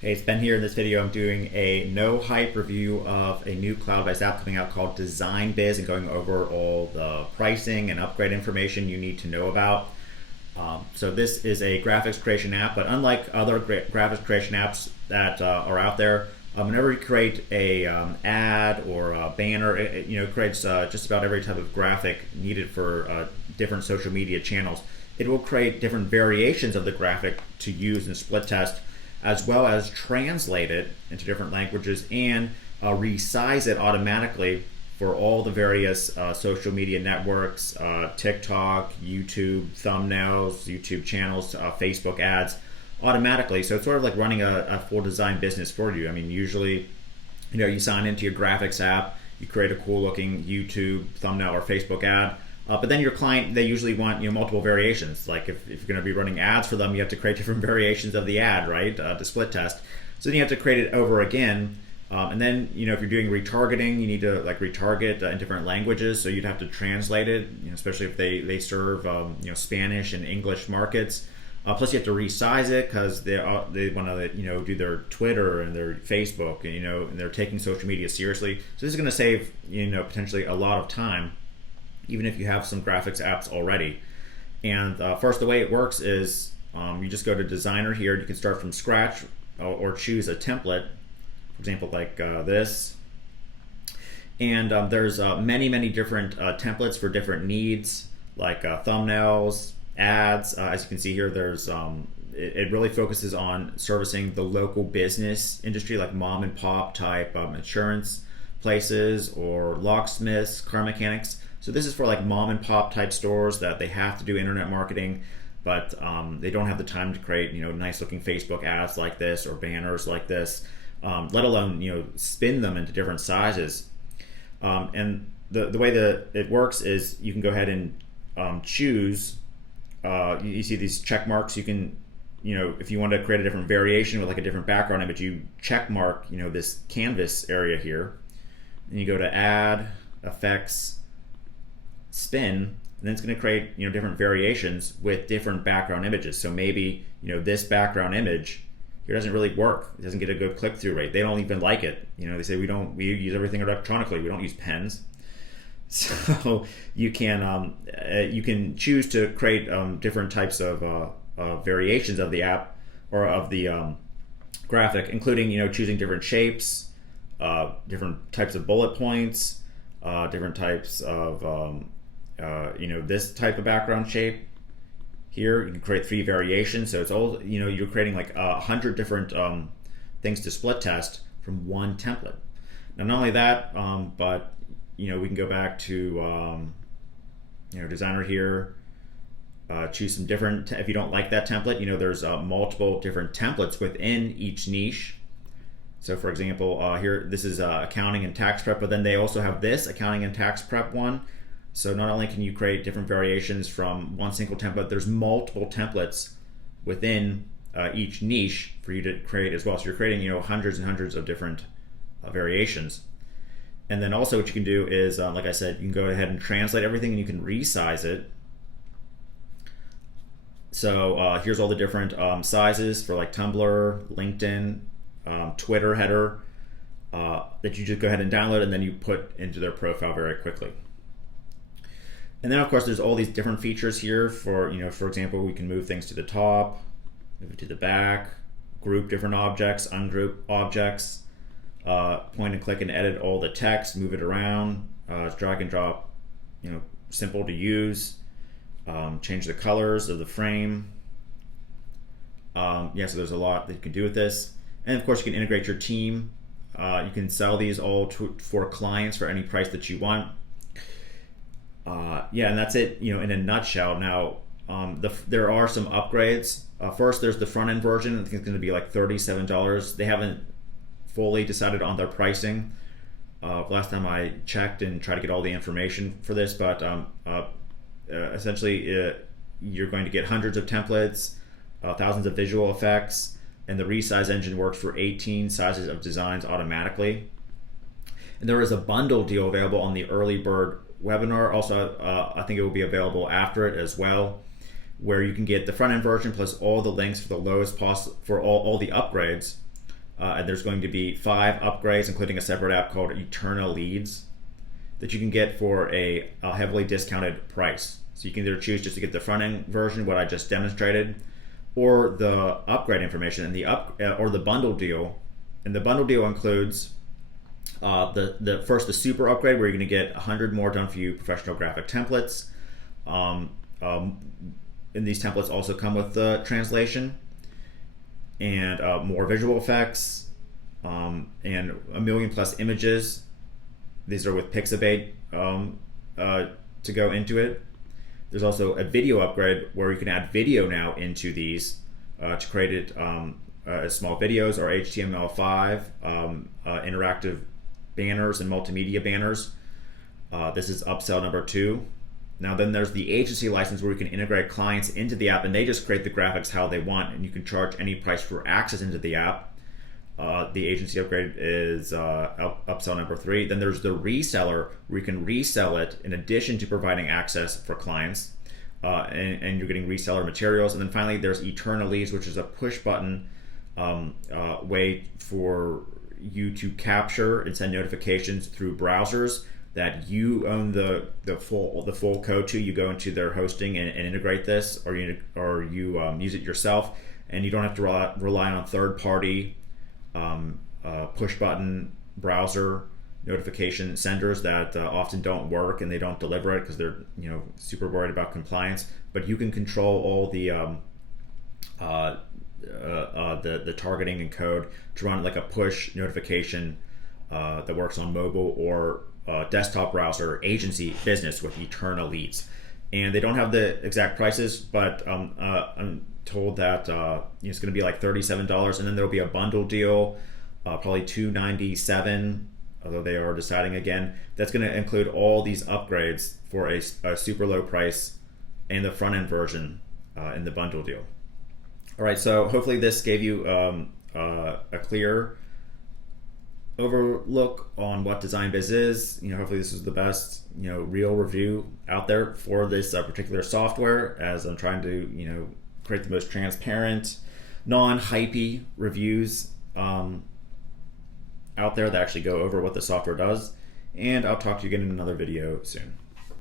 Hey, it's Ben here. In this video, I'm doing a no hype review of a new cloud-based app coming out called DezignBiz and going over all the pricing and upgrade information you need to know about. So this is a graphics creation app, but unlike other graphics creation apps that are out there, whenever you create a ad or a banner, it creates just about every type of graphic needed for different social media channels. It will create different variations of the graphic to use and split test, as well as translate it into different languages and resize it automatically for all the various social media networks, TikTok, YouTube thumbnails, YouTube channels, Facebook ads, automatically. So it's sort of like running a full design business for you. I mean, usually, you sign into your graphics app, you create a cool looking YouTube thumbnail or Facebook ad. But then your client, they usually want multiple variations. Like if you're going to be running ads for them, you have to create different variations of the ad, right, to split test. So then you have to create it over again. And then if you're doing retargeting, you need to retarget in different languages. So you'd have to translate it, especially if they serve Spanish and English markets. Plus you have to resize it because they want to do their Twitter and their Facebook and they're taking social media seriously. So this is going to save potentially a lot of time, even if you have some graphics apps already. And first, the way it works is you just go to designer here. You can start from scratch or choose a template, for example, like this. And there's many different templates for different needs, like thumbnails, ads. As you can see here, there's it really focuses on servicing the local business industry, like mom and pop type insurance places or locksmiths, car mechanics. So this is for like mom and pop type stores that they have to do internet marketing, but they don't have the time to create nice looking Facebook ads like this or banners like this, let alone spin them into different sizes. And the way that it works is you can go ahead and choose. You see these check marks. You can if you want to create a different variation with like a different background image, you check mark this canvas area here, and you go to add, effects, spin, and then it's going to create different variations with different background images. So maybe this background image here doesn't really work. It doesn't get a good click-through rate. They don't even like it. They say we use everything electronically. We don't use pens. So you can choose to create different types of variations of the app or of the graphic, including choosing different shapes, different types of bullet points, different types of this type of background shape. Here you can create 3 variations, so it's all you're creating like 100 different things to split test from one template. Now, not only that, but we can go back to designer here, choose some different. If you don't like that template, there's multiple different templates within each niche. So for example, here this is accounting and tax prep, but then they also have this accounting and tax prep one. So not only can you create different variations from one single template, there's multiple templates within each niche for you to create as well. So you're creating hundreds and hundreds of different variations. And then also what you can do is, like I said, you can go ahead and translate everything and you can resize it. So here's all the different sizes for like Tumblr, LinkedIn, Twitter header that you just go ahead and download and then you put into their profile very quickly. And then of course there's all these different features here for, for example, we can move things to the top, move it to the back, group different objects, ungroup objects, point and click and edit all the text, move it around, drag and drop, simple to use, change the colors of the frame. So there's a lot that you can do with this. And of course you can integrate your team. You can sell these all for clients for any price that you want. And that's it, in a nutshell. Now, there are some upgrades. First, there's the front end version. I think it's going to be like $37. They haven't fully decided on their pricing. Last time I checked and tried to get all the information for this, but essentially, you're going to get hundreds of templates, thousands of visual effects, and the resize engine works for 18 sizes of designs automatically. And there is a bundle deal available on the early bird webinar. Also, I think it will be available after it as well, where you can get the front end version plus all the links for the lowest possible for all the upgrades and there's going to be 5 upgrades, including a separate app called Eternal Leads that you can get for a heavily discounted price. So you can either choose just to get the front end version, what I just demonstrated, or the upgrade information and or the bundle deal. And the bundle deal includes the super upgrade, where you're going to get 100 more done for you professional graphic templates. And these templates also come with the translation and more visual effects, and 1 million plus images. These are with Pixabay to go into it. There's also a video upgrade where you can add video now into these to create it as small videos or HTML5, interactive banners and multimedia banners. This is upsell number 2. Now then there's the agency license, where you can integrate clients into the app and they just create the graphics how they want, and you can charge any price for access into the app. The agency upgrade is upsell number 3. Then there's the reseller, where you can resell it in addition to providing access for clients, and you're getting reseller materials. And then finally there's Eternal Leads, which is a push button way for you to capture and send notifications through browsers that you own the full code to. You go into their hosting and integrate this, or you use it yourself, and you don't have to rely on third-party push button browser notification senders that often don't work, and they don't deliver it because they're super worried about compliance. But you can control all the targeting and code to run like a push notification that works on mobile or desktop browser agency business with Eternal Leads. And they don't have the exact prices, but I'm told that it's going to be like $37, and then there'll be a bundle deal, probably $297, although they are deciding again. That's going to include all these upgrades for a super low price and the front end version in the bundle deal. All right, so hopefully this gave you a clear overlook on what DezignBiz is. Hopefully this is the best real review out there for this particular software, as I'm trying to create the most transparent, non-hypey reviews out there that actually go over what the software does. And I'll talk to you again in another video soon.